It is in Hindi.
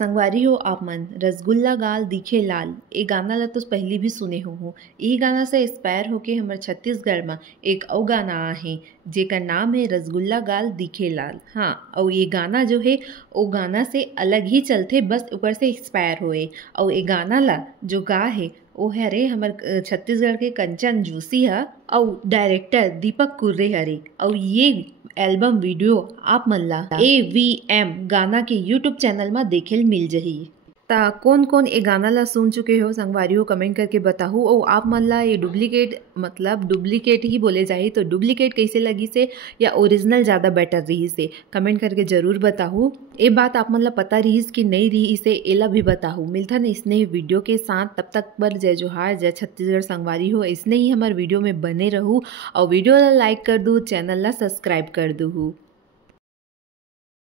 संगवारी हो आप मन रसगुल्ला गाल दिखे लाल ए गाना ला तो पहली भी सुने हो। ई गाना से इंस्पायर होके हमर छत्तीसगढ़ में एक और गाना आहे जेकर नाम है रसगुल्ला गाल दिखे लाल। हाँ, और ये गाना जो है वो गाना से अलग ही चलते, बस ऊपर से इंस्पायर होए। और ये गाना ला जो गा है वो हरे हमर छत्तीसगढ़ के कंचन जोशी है और डायरेक्टर दीपक कुर्रे हरे। और ये एल्बम वीडियो आप मन ला AVM गाना के यूट्यूब चैनल में देखेल मिल जही। ता कौन कौन ए गाना ला सुन चुके हो संगवारी हो कमेंट करके बताहू। और आप मन ला ये डुप्लीकेट मतलब डुप्लीकेट ही बोले जाए तो डुप्लीकेट कैसे लगी से या ओरिजिनल ज़्यादा बेटर रही से कमेंट करके ज़रूर बताहू। ये बात आप मन ला पता रही कि नहीं रही से एला भी बताहू। मिलता न इसने वीडियो के साथ, तब तक पर जय जोहार, जय छत्तीसगढ़ संगवारी हो। इसने ही हमारे वीडियो में बने रहू और वीडियो ला लाइक कर दू, चैनल ला सब्सक्राइब कर दू।